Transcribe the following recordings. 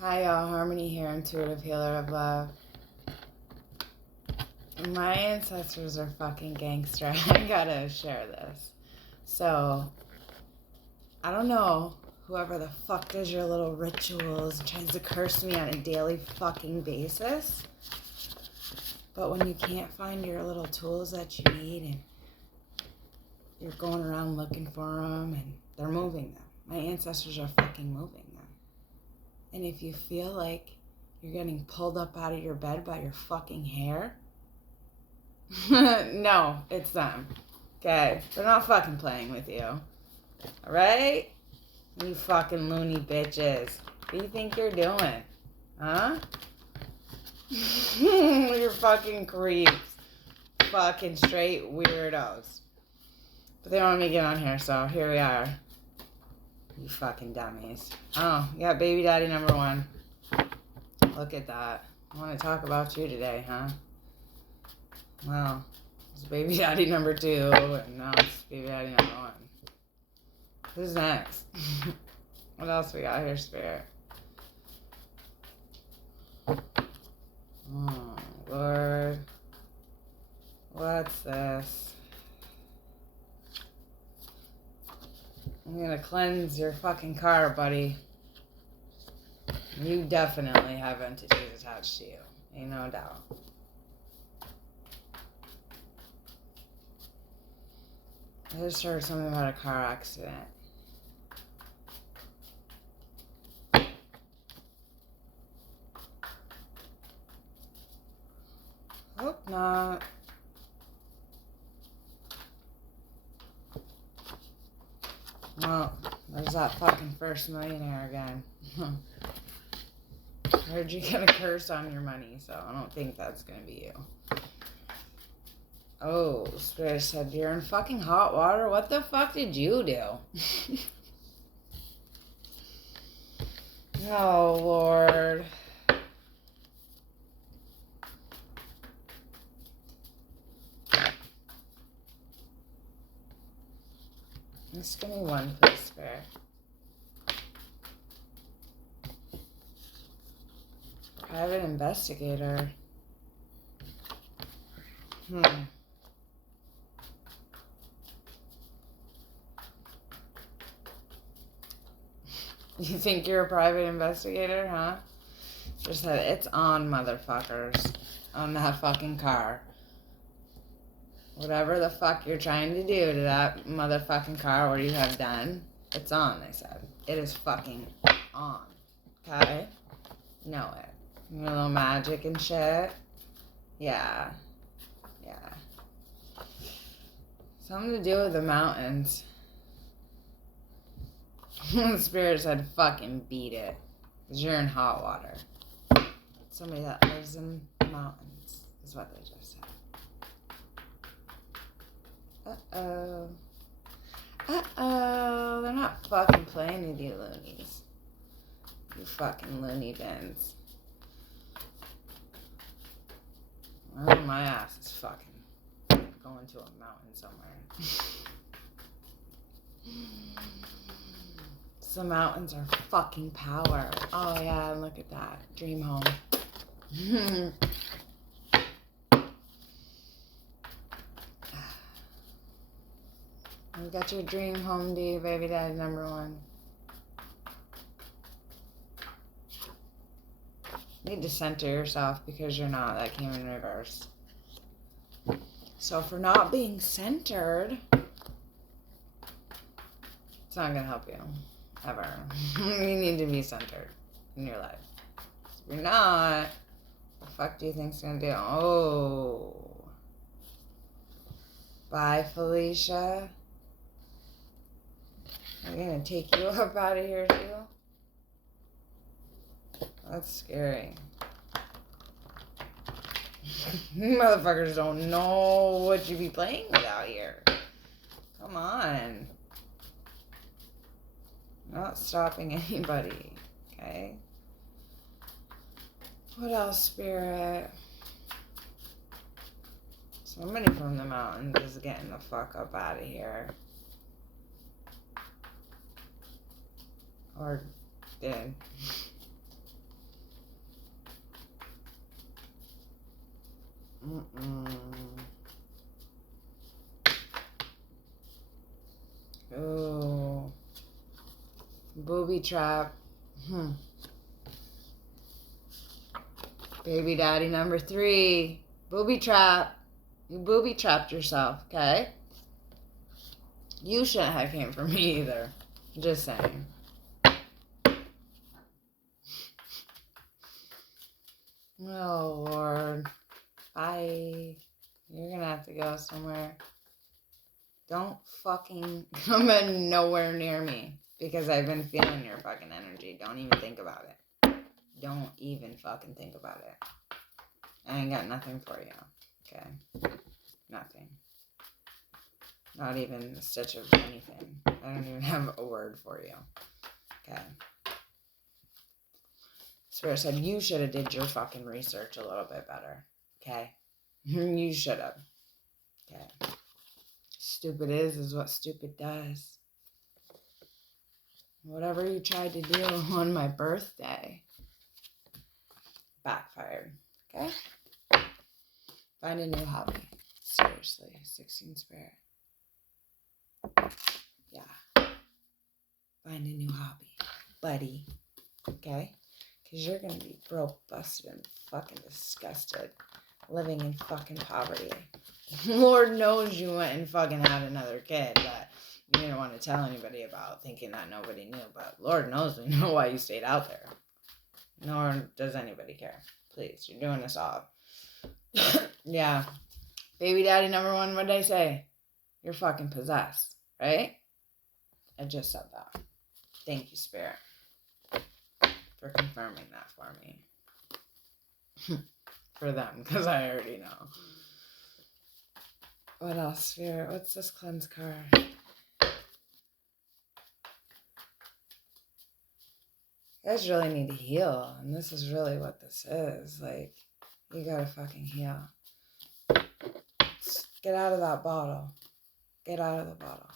Hi y'all, Harmony here, intuitive healer of love. My ancestors are fucking gangster. I gotta share this. So, I don't know whoever the fuck does your little rituals and tries to curse me on a daily fucking basis. But when you can't find your little tools that you need and you're going around looking for them and they're moving them. My ancestors are fucking moving them. And if you feel like you're getting pulled up out of your bed by your fucking hair, no, it's them. Okay? They're not fucking playing with you. Alright? You fucking loony bitches. What do you think you're doing? Huh? You're fucking creeps. Fucking straight weirdos. But they want me to get on here, so here we are. You fucking dummies. Oh, yeah, baby daddy number 1. Look at that. I want to talk about you today, huh? Well, it's baby daddy number 2, and now it's baby daddy number 1. Who's next? What else we got here, Spirit? Oh, Lord. What's this? I'm gonna cleanse your fucking car, buddy. You definitely have entities attached to you. Ain't no doubt. I just heard something about a car accident. Hope not. Well, there's that fucking first millionaire again. I heard you get a curse on your money, so I don't think that's gonna be you. Oh, Spirit said you're in fucking hot water? What the fuck did you do? Oh, Lord. Just give me one, please, Spirit. Private investigator. You think you're a private investigator, huh? Just said it's on, motherfuckers. On that fucking car. Whatever the fuck you're trying to do to that motherfucking car or you have done, it's on, they said. It is fucking on. Okay? Know it. Your little magic and shit. Yeah. Yeah. Something to do with the mountains. The Spirit said fucking beat it. Because you're in hot water. Somebody that lives in the mountains is what they just said. Uh-oh. Uh-oh. They're not fucking playing with you loonies. You fucking loony bins. Well, my ass is fucking going to a mountain somewhere. The mountains are fucking power. Oh yeah, look at that. Dream home. You got your dream home, do you, baby daddy number 1? You need to center yourself because you're not. That came in reverse. So for not being centered, it's not going to help you. Ever. You need to be centered in your life. If you're not, what the fuck do you think's going to do? Oh. Bye, Felicia. I'm going to take you up out of here, too. That's scary. Motherfuckers don't know what you be playing with out here. Come on. Not stopping anybody. Okay? What else, Spirit? Somebody from the mountains is getting the fuck up out of here. Or did. Ooh. Booby trap. Baby daddy number 3. Booby trap. You booby trapped yourself, okay? You shouldn't have came for me either. Just saying. Oh, Lord. Bye. You're gonna have to go somewhere. Don't fucking come in nowhere near me. Because I've been feeling your fucking energy. Don't even think about it. Don't even fucking think about it. I ain't got nothing for you. Okay? Nothing. Not even a stitch of anything. I don't even have a word for you. Okay? Spirit said you should have did your fucking research a little bit better. Okay? You should have. Okay? Stupid is what stupid does. Whatever you tried to do on my birthday backfired. Okay? Find a new hobby. Seriously. 16 Spirit. Yeah. Find a new hobby. Buddy. Okay? Because you're going to be broke, busted, and fucking disgusted. Living in fucking poverty. Lord knows you went and fucking had another kid that you didn't want to tell anybody about, thinking that nobody knew. But Lord knows we know why you stayed out there. Nor does anybody care. Please, you're doing us all. Yeah. Baby daddy number 1, what did I say? You're fucking possessed, right? I just said that. Thank you, Spirit, for confirming that for me. For them, because I already know. What else, Spirit? What's this cleanse card? You guys really need to heal, and this is really what this is. Like, you gotta fucking heal. Get out of that bottle. Get out of the bottle.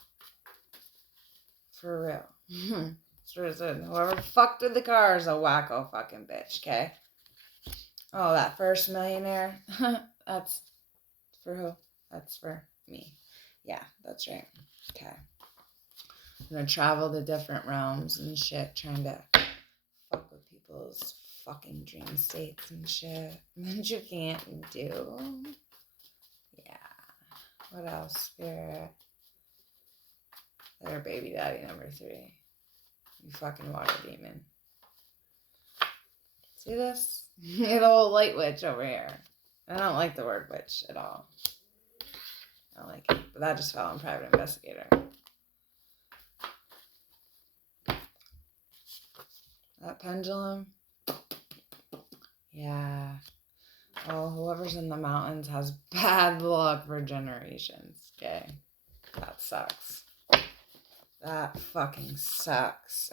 For real. Sure is it. Whoever fucked with the car is a wacko fucking bitch, okay? Oh, that first millionaire? That's for who? That's for me. Yeah, that's right. Okay. I'm gonna travel to different realms and shit, trying to fuck with people's fucking dream states and shit that you can't do. Yeah. What else, Spirit? They're baby daddy number 3. You fucking water demon. See this? The old light witch over here. I don't like the word witch at all. I don't like it. But that just fell on private investigator. That pendulum? Yeah. Oh, whoever's in the mountains has bad luck for generations. Okay? That sucks. That fucking sucks.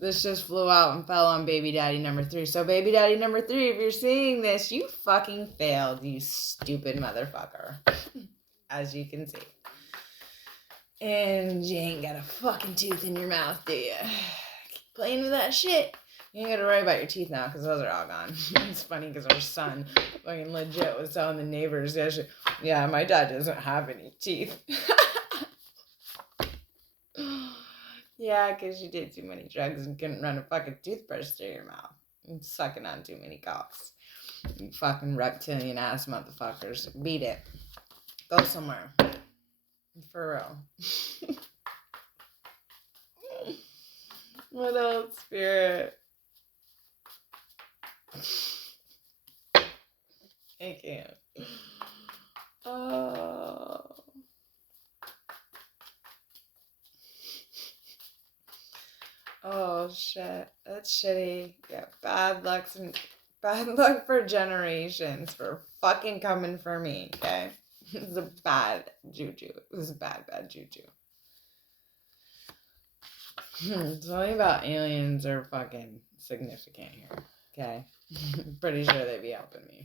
This just flew out and fell on baby daddy number 3. So baby daddy number 3, if you're seeing this, you fucking failed, you stupid motherfucker. As you can see. And you ain't got a fucking tooth in your mouth, do you? Keep playing with that shit. You ain't gotta worry about your teeth now, because those are all gone. It's funny, because our son fucking legit was telling the neighbors, yeah, my dad doesn't have any teeth. Yeah, because you did too many drugs and couldn't run a fucking toothbrush through your mouth. And sucking on too many cocks. You fucking reptilian ass motherfuckers. Beat it. Go somewhere. For real. What else, Spirit? I can't. Oh. Oh shit. That's shitty. Yeah, bad luck for generations for fucking coming for me, okay? It's a bad juju. It was bad juju. Something about aliens are fucking significant here, okay? Pretty sure they'd be helping me.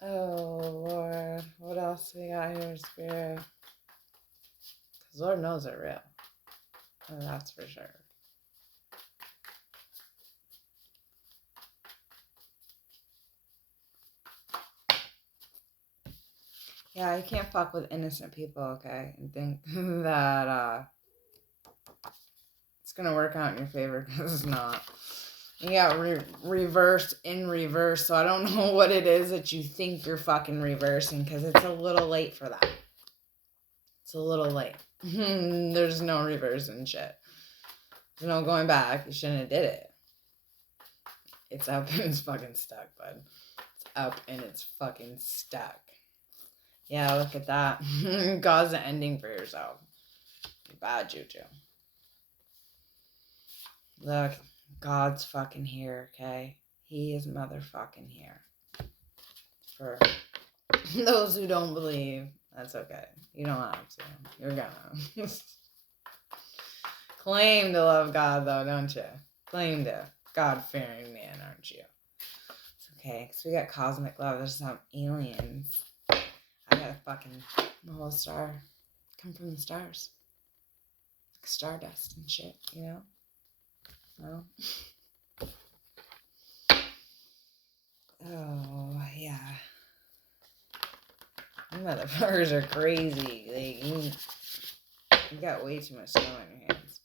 Oh, Lord. What else we got here, Spirit? Because Lord knows they're real. And that's for sure. Yeah, you can't fuck with innocent people, okay? And think that it's gonna work out in your favor, because it's not. You got reversed in reverse, so I don't know what it is that you think you're fucking reversing, because it's a little late for that. It's a little late. There's no reversing shit. There's no going back. You shouldn't have did it. It's up and it's fucking stuck, bud. It's up and it's fucking stuck. Yeah, look at that. Cause the ending for yourself. Bad juju. Look, God's fucking here, okay? He is motherfucking here. For those who don't believe, that's okay. You don't have to. You're gonna. Claim to love God, though, don't you? Claim to God-fearing man, aren't you? It's okay, because we got cosmic love. There's some aliens. I got a fucking whole star. Come from the stars. Like stardust and shit, you know? No? Oh, yeah. You motherfuckers are crazy. Like, you got way too much snow on your hands.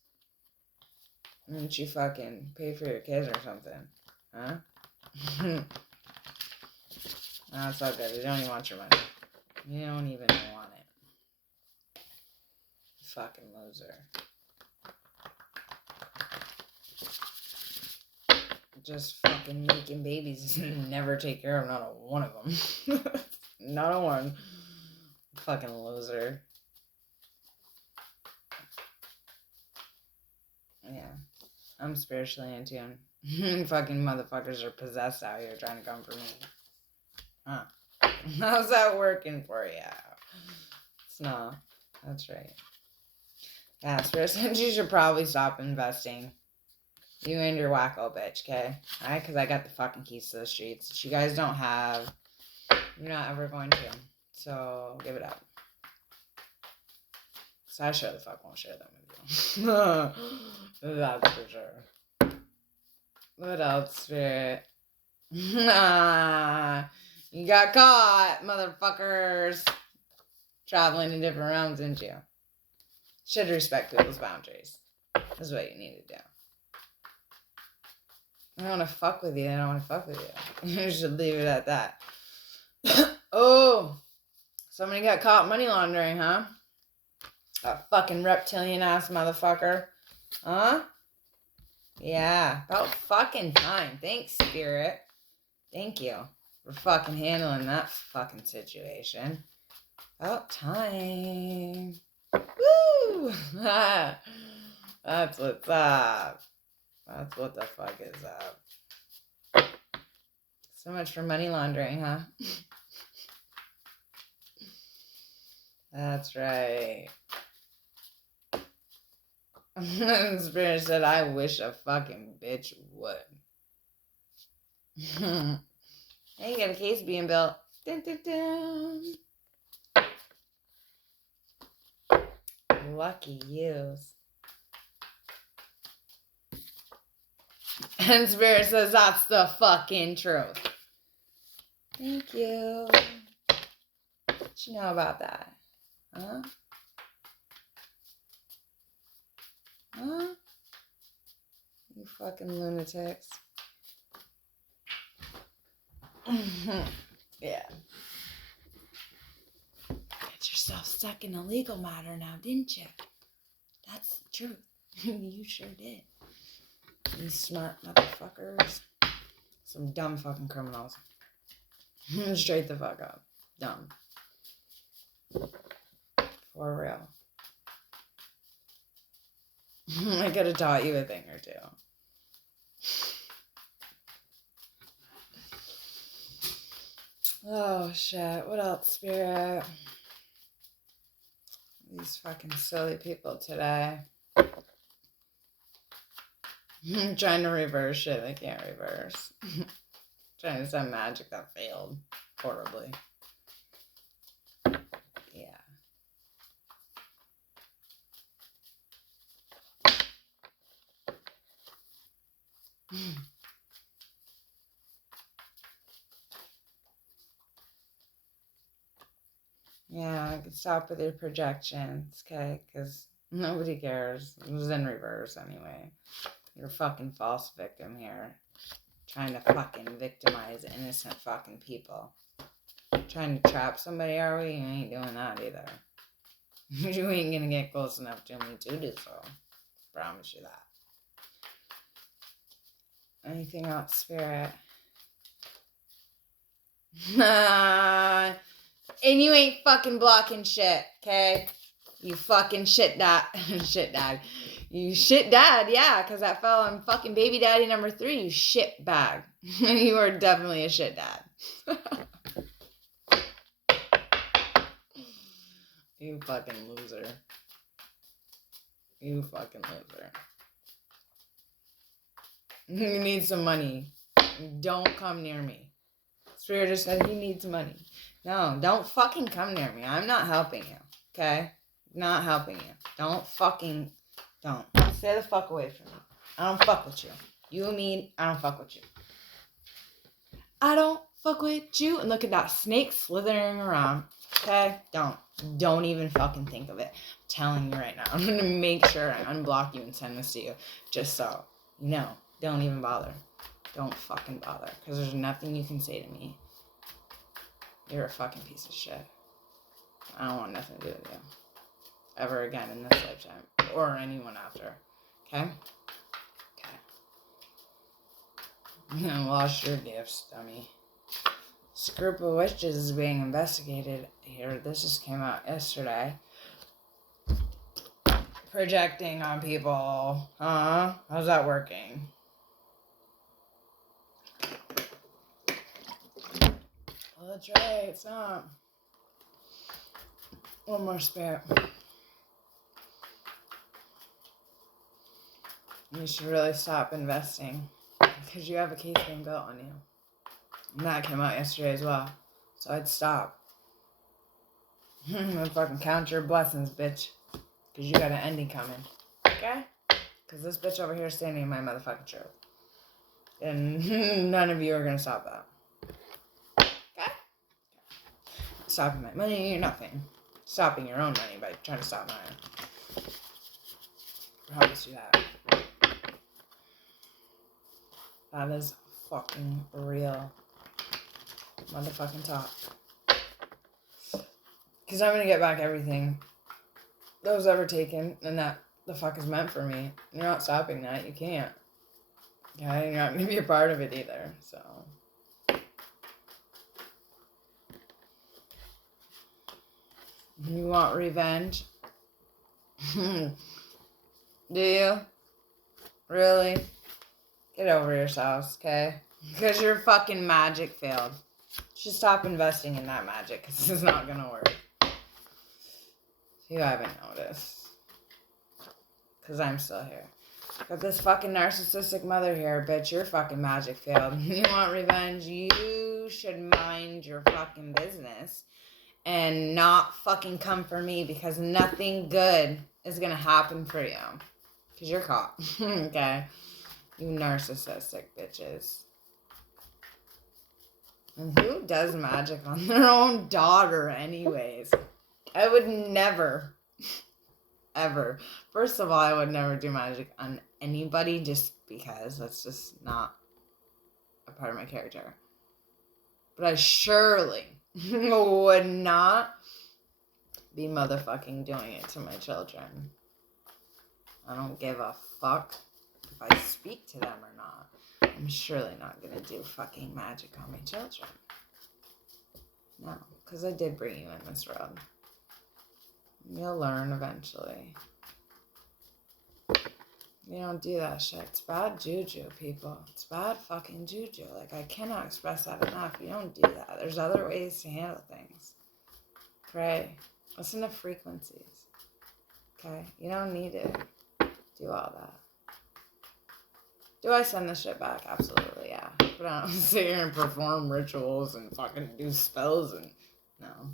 Why don't you fucking pay for your kids or something? Huh? No, it's all good. They don't even want your money. You don't even want it. Fucking loser. Just fucking making babies and never take care of not a one of them. Not a one. Fucking loser. Yeah. I'm spiritually in tune. Fucking motherfuckers are possessed out here trying to come for me. Huh. How's that working for you? It's not. That's right. Yeah, spirit you should probably stop investing. You and your wacko bitch, okay? Alright? Because I got the fucking keys to the streets, which you guys don't have. You're not ever going to. So, give it up. So I sure the fuck won't share them with you. That's for sure. What else, spirit? Nah. You got caught, motherfuckers. Traveling in different realms, didn't you? Should respect people's boundaries. That's what you need to do. I don't want to fuck with you. I don't want to fuck with you. You should leave it at that. Oh, somebody got caught money laundering, huh? A fucking reptilian ass motherfucker. Huh? Yeah, about fucking time. Thanks, spirit. Thank you for fucking handling that fucking situation. About time. Woo! That's what's up. That's what the fuck is up. So much for money laundering, huh? That's right. Spirit said, I wish a fucking bitch would. Hey, you got a case being built. Dun, dun, dun. Lucky yous. And Spirit says, that's the fucking truth. Thank you. What you know about that? Huh? Huh? You fucking lunatics. Yeah. Got yourself stuck in a legal matter now, didn't you? That's the truth. You sure did. You smart motherfuckers. Some dumb fucking criminals. Straight the fuck up. Dumb. For real. I could have taught you a thing or two. Oh shit. What else, spirit? These fucking silly people today. Trying to reverse shit they can't reverse. Trying to send magic that failed horribly. Yeah. Stop with your projections, okay? Because nobody cares. It was in reverse anyway. You're a fucking false victim here. Trying to fucking victimize innocent fucking people. Trying to trap somebody, are we? You ain't doing that either. You ain't gonna get close enough to me to do so. Promise you that. Anything else, Spirit? And you ain't fucking blocking shit, okay? You fucking shit dad. Shit dad. You shit dad, yeah, because that fell on fucking baby daddy number 3, you shit bag. You are definitely a shit dad. You fucking loser. You fucking loser. You need some money. Don't come near me. Spirit just said he needs money. No, don't fucking come near me. I'm not helping you. Okay? Not helping you. Don't. Stay the fuck away from me. I don't fuck with you. You and me, I don't fuck with you. I don't fuck with you. And look at that snake slithering around. Okay? Don't even fucking think of it. I'm telling you right now. I'm gonna make sure I unblock you and send this to you. Just so you know. Don't even bother. Don't fucking bother. Because there's nothing you can say to me. You're a fucking piece of shit. I don't want nothing to do with you. Ever again in this lifetime. Or anyone after. Okay? Okay. You lost your gifts, dummy. This group of witches is being investigated here. This just came out yesterday. Projecting on people. Huh? How's that working? Well, that's right. It's not. One more Spirit. You should really stop investing. Because you have a case being built on you. And that came out yesterday as well. So I'd stop. And fucking count your blessings, bitch. Because you got an ending coming. Okay? Because this bitch over here is standing in my motherfucking truth. And none of you are going to stop that. Okay? Stopping my money, nothing. Stopping your own money by trying to stop mine. Promise you that. That is fucking real. Motherfucking talk. Because I'm going to get back everything that was ever taken and that the fuck is meant for me. You're not stopping that. You can't. Okay? You're not going to be a part of it either. So. You want revenge? Do you? Really? Get over yourselves, okay? Because your fucking magic failed. You should stop investing in that magic because this is not going to work. If you haven't noticed. Because I'm still here. Got this fucking narcissistic mother here, bitch. Your fucking magic failed. You want revenge? You should mind your fucking business. And not fucking come for me because nothing good is going to happen for you. Because you're caught. Okay? You narcissistic bitches. And who does magic on their own daughter anyways? I would never, ever. First of all, I would never do magic on anybody just because that's just not a part of my character. But I surely would not be motherfucking doing it to my children. I don't give a fuck if I speak to them or not. I'm surely not gonna do fucking magic on my children. No, because I did bring you in this world. You'll learn eventually. You don't do that shit. It's bad juju, people. It's bad fucking juju. Like, I cannot express that enough. You don't do that. There's other ways to handle things. Pray. Listen to frequencies. Okay? You don't need to do all that. Do I send this shit back? Absolutely, yeah. But I don't sit here and perform rituals and fucking do spells and... No.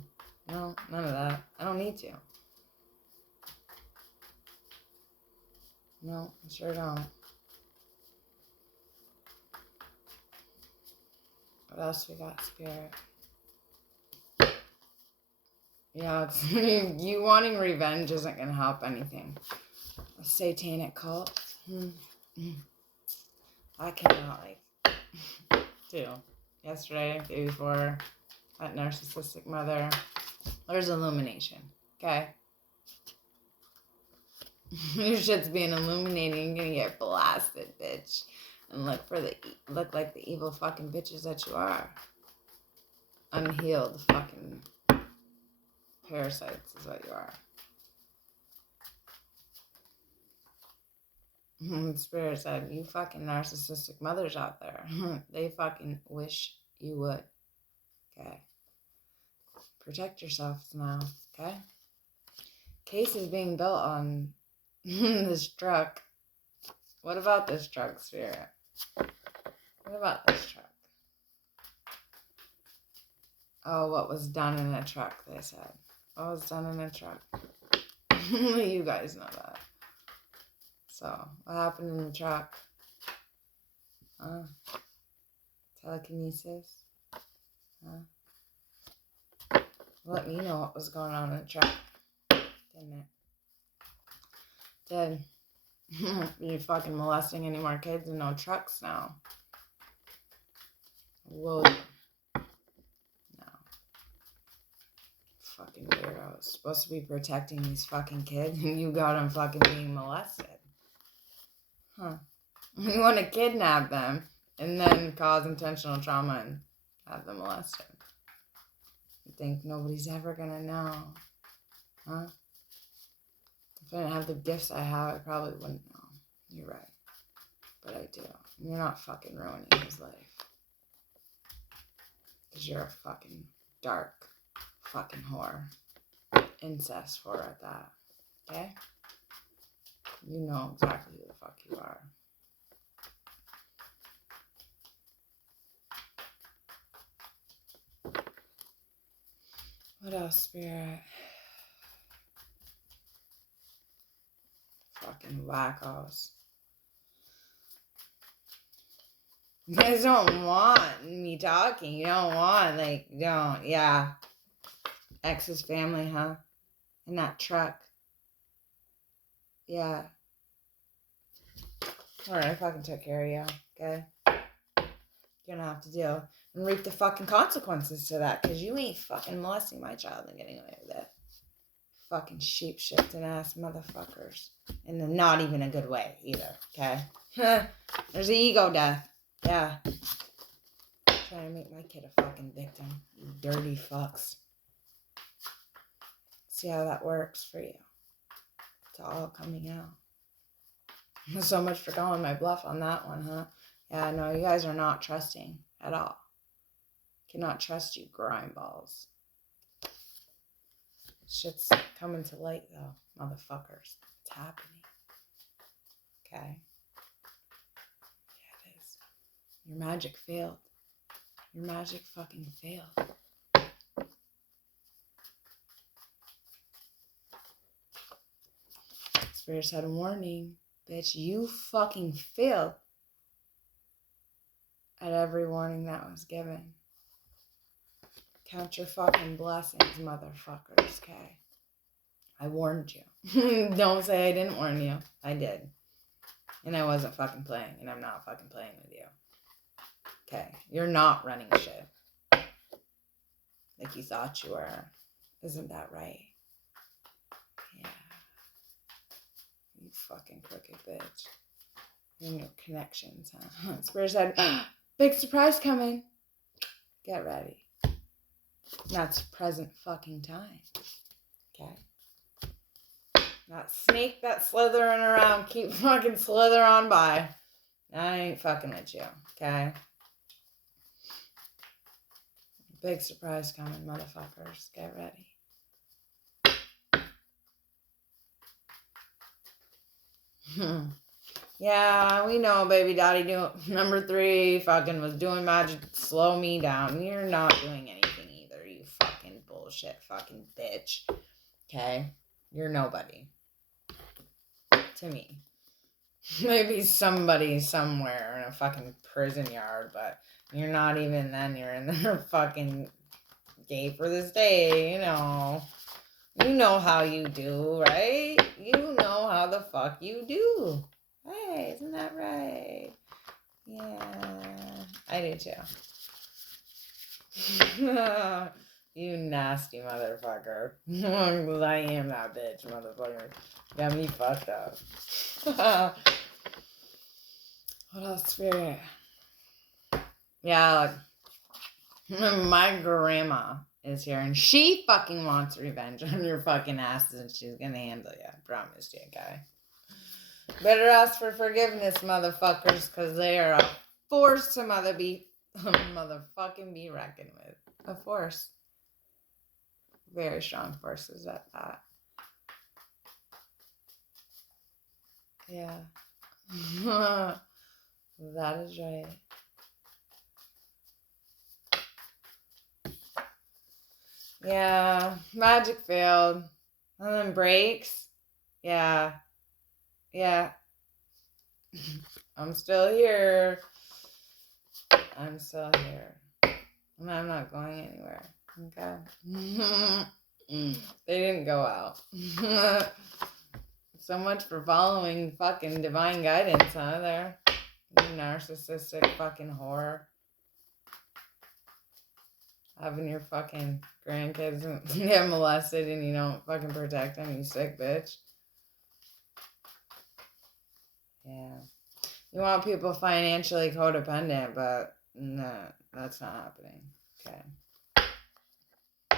No, none of that. I don't need to. No, I sure don't. What else we got, Spirit? Yeah, you wanting revenge isn't going to help anything. A satanic cult. I cannot, too. Yesterday, day before, that narcissistic mother. There's illumination, okay? Your shit's being illuminated. You're gonna get blasted, bitch. And look like the evil fucking bitches that you are. Unhealed fucking parasites is what you are. Spirit said, you fucking narcissistic mothers out there. They fucking wish you would. Okay. Protect yourselves now, okay? Case is being built on this truck. What about this truck, Spirit? What about this truck? Oh, what was done in a truck, they said. What was done in a truck? You guys know that. So, what happened in the truck? Telekinesis? Let me know what was going on in the truck. Didn't it? Did. You fucking molesting any more kids and no trucks now. Whoa. No. Fucking weirdos. Supposed to be protecting these fucking kids and you got them fucking being molested. Huh. You want to kidnap them and then cause intentional trauma and have them molested. You think nobody's ever gonna know. Huh? If I didn't have the gifts I have, I probably wouldn't know. You're right. But I do. And you're not fucking ruining his life. Because you're a fucking dark fucking whore. Incest whore at that. Okay? You know exactly who the fuck you are. What else, Spirit? Fucking wackos. You guys don't want me talking. You don't want, yeah. Ex's family, huh? In that truck. Yeah. Alright, I fucking took care of you, okay? You're gonna have to deal and reap the fucking consequences to that, because you ain't fucking molesting my child and getting away with it. Fucking shape-shifting ass motherfuckers. And not even a good way either, okay? There's an ego death. Yeah. Trying to make my kid a fucking victim. You dirty fucks. See how that works for you. It's all coming out. So much for calling my bluff on that one, huh? Yeah, no, you guys are not trusting at all. Cannot trust you, grime balls. Shit's coming to light, though, motherfuckers. It's happening. Okay? Yeah, it is. Your magic failed. Your magic fucking failed. Spirits had a warning. Bitch, you fucking failed at every warning that was given. Count your fucking blessings, motherfuckers, okay? I warned you. Don't say I didn't warn you. I did. And I wasn't fucking playing, and I'm not fucking playing with you. Okay? You're not running shit. Like you thought you were. Isn't that right? Yeah. You fucking crooked bitch. And your connections, huh? Spirit said, big surprise coming. Get ready. That's present fucking time. Okay? That snake that's slithering around, keep fucking slither on by. I ain't fucking with you. Okay? Big surprise coming, motherfuckers. Get ready. Yeah, we know baby daddy number 3 fucking was doing magic to slow me down. You're not doing anything either, you fucking bullshit fucking bitch. Okay? You're nobody. To me. Maybe somebody somewhere in a fucking prison yard, but you're not even then. You're in the fucking gay for this day, you know. You know how you do, right? You know how the fuck you do. Hey, isn't that right? Yeah, I do too. You nasty motherfucker. Because I am that bitch, motherfucker. Got me fucked up. What else, Spirit? Yeah, my grandma is here and she fucking wants revenge on your fucking asses and she's gonna handle you. I promise you, okay? Better ask for forgiveness, motherfuckers, because they are a force to motherfucking be reckoned with. A force. Very strong forces at that. Yeah. That is right. Yeah. Magic failed. And then breaks. Yeah. Yeah. I'm still here. I'm still here. And I'm not going anywhere. Okay. They didn't go out. So much for following fucking divine guidance, huh, there? You narcissistic fucking whore. Having your fucking grandkids get molested and you don't fucking protect them, you sick bitch. Yeah. You want people financially codependent, but no, that's not happening. Okay.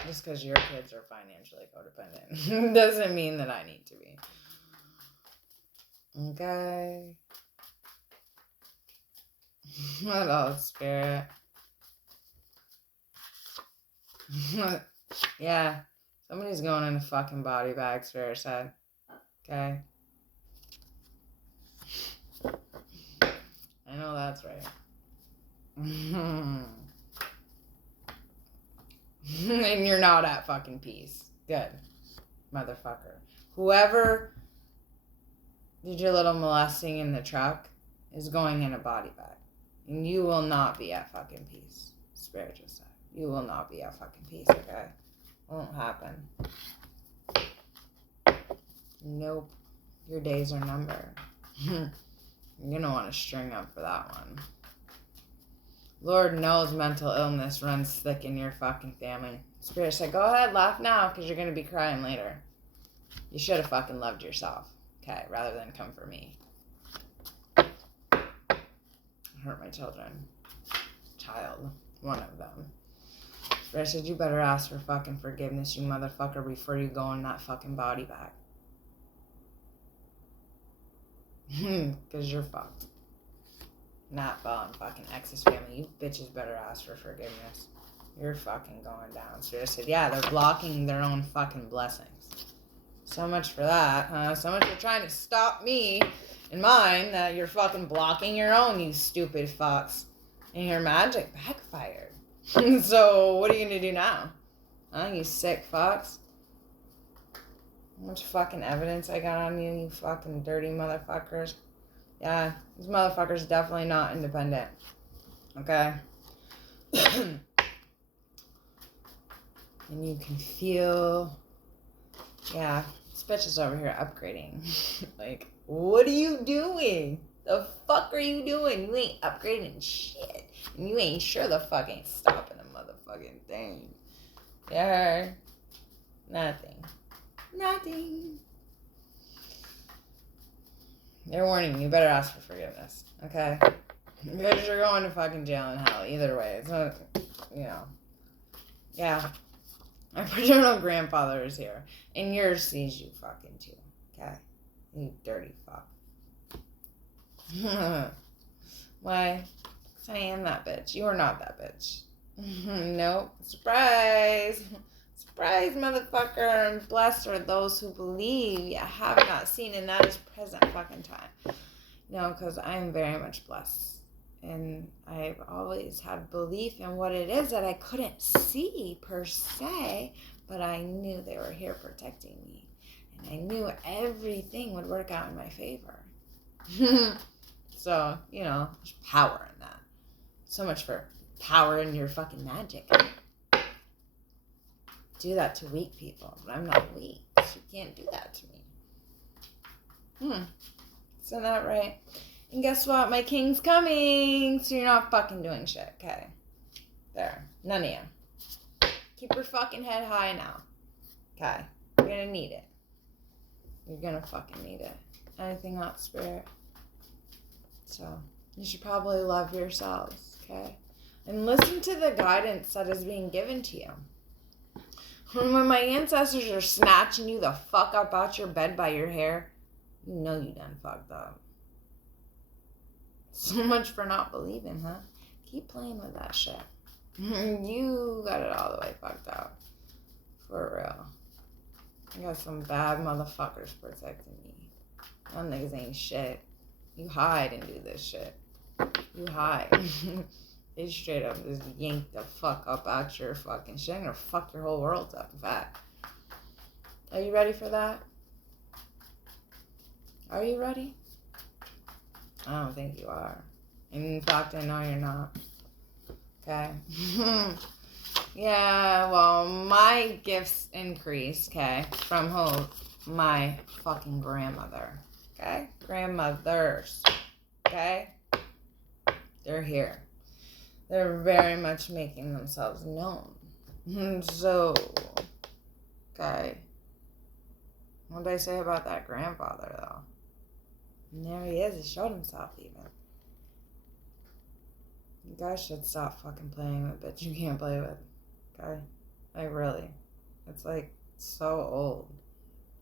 Just because your kids are financially codependent doesn't mean that I need to be. Okay. What else, Spirit? Yeah. Somebody's going in a fucking body bag, Spirit said. Okay. I know that's right. And you're not at fucking peace. Good. Motherfucker. Whoever did your little molesting in the truck is going in a body bag. And you will not be at fucking peace. Spirit just said. You will not be at fucking peace, okay? Won't happen. Nope. Your days are numbered. You're gonna want to string up for that one. Lord knows mental illness runs thick in your fucking family. Spirit said, go ahead, laugh now, because you're gonna be crying later. You should have fucking loved yourself, okay, rather than come for me. Hurt my children. Child. One of them. Spirit said, you better ask for fucking forgiveness, you motherfucker, before you go in that fucking body bag. Because you're fucked. Not following fucking ex's family. You bitches better ask for forgiveness. You're fucking going down. Spirit said, yeah, they're blocking their own fucking blessings. So much for that, huh? So much for trying to stop me and mine that you're fucking blocking your own, you stupid fucks. And your magic backfired. So what are you gonna do now? Huh, you sick fucks? How much fucking evidence I got on you, you fucking dirty motherfuckers? Yeah, these motherfuckers definitely not independent. Okay? And you can feel... Yeah, this bitch is over here upgrading. Like, what are you doing? The fuck are you doing? You ain't upgrading shit. And you ain't sure the fuck ain't stopping a motherfucking thing. Yeah. Nothing. Nothing. They're warning you. Better ask for forgiveness. Okay? Because you're going to fucking jail in hell. Either way. It's not, you know. Yeah. My paternal grandfather is here. And yours sees you fucking too. Okay? You dirty fuck. Why? Because I am that bitch. You are not that bitch. Nope. Surprise! Surprise, motherfucker! And blessed are those who believe yet have not seen, and that is present fucking time. No, because I am very much blessed. And I've always had belief in what it is that I couldn't see per se, but I knew they were here protecting me. And I knew everything would work out in my favor. So, you know, there's power in that. So much for power in your fucking magic. do that to weak people, but I'm not weak. You can't do that to me. Isn't that right? And guess what? My king's coming, so you're not fucking doing shit, okay? There. None of you. Keep your fucking head high now. Okay? You're gonna need it. You're gonna fucking need it. Anything else, Spirit? So, you should probably love yourselves, okay? And listen to the guidance that is being given to you. When my ancestors are snatching you the fuck up out your bed by your hair, you know you done fucked up. So much for not believing, huh? Keep playing with that shit. You got it all the way fucked up. For real. I got some bad motherfuckers protecting me. Y'all niggas ain't shit. You hide and do this shit. You hide. They straight up just yank the fuck up out your fucking shit. I'm gonna fuck your whole world up, in fact. Are you ready for that? Are you ready? I don't think you are. In fact, I know you're not. Okay? Yeah, well, my gifts increased, okay? From who? My fucking grandmother. Okay? Grandmothers. Okay? They're here. They're very much making themselves known. So, okay. What did I say about that grandfather, though? And there he is. He showed himself, even. You guys should stop fucking playing with bitch you can't play with. Okay? Like, really. It's, like, so old.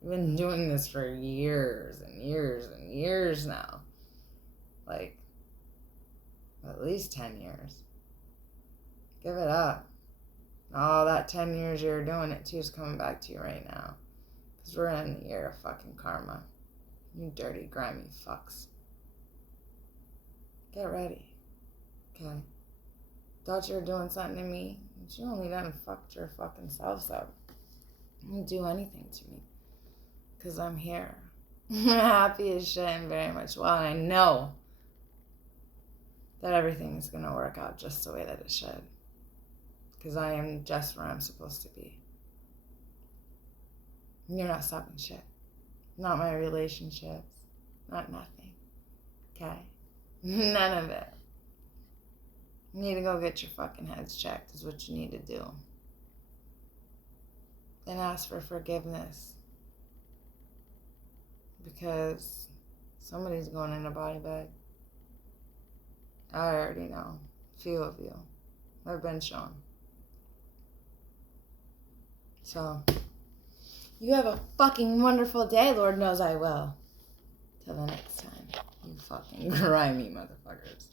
I've been doing this for years and years and years now. Like, at least 10 years. Give it up. All that 10 years you were doing it, too, is coming back to you right now. Because we're in the year of fucking karma. You dirty, grimy fucks. Get ready. Okay? Thought you were doing something to me, but you only done fucked your fucking selves up. You didn't do anything to me. Because I'm here. Happy as shit and very much well. And I know that everything is going to work out just the way that it should. Because I am just where I'm supposed to be. You're not stopping shit. Not my relationships. Not nothing. Okay? None of it. You need to go get your fucking heads checked is what you need to do. Then ask for forgiveness. Because somebody's going in a body bag. I already know. A few of you. I've been shown. So, you have a fucking wonderful day. Lord knows I will. Till the next time. You fucking grimy motherfuckers.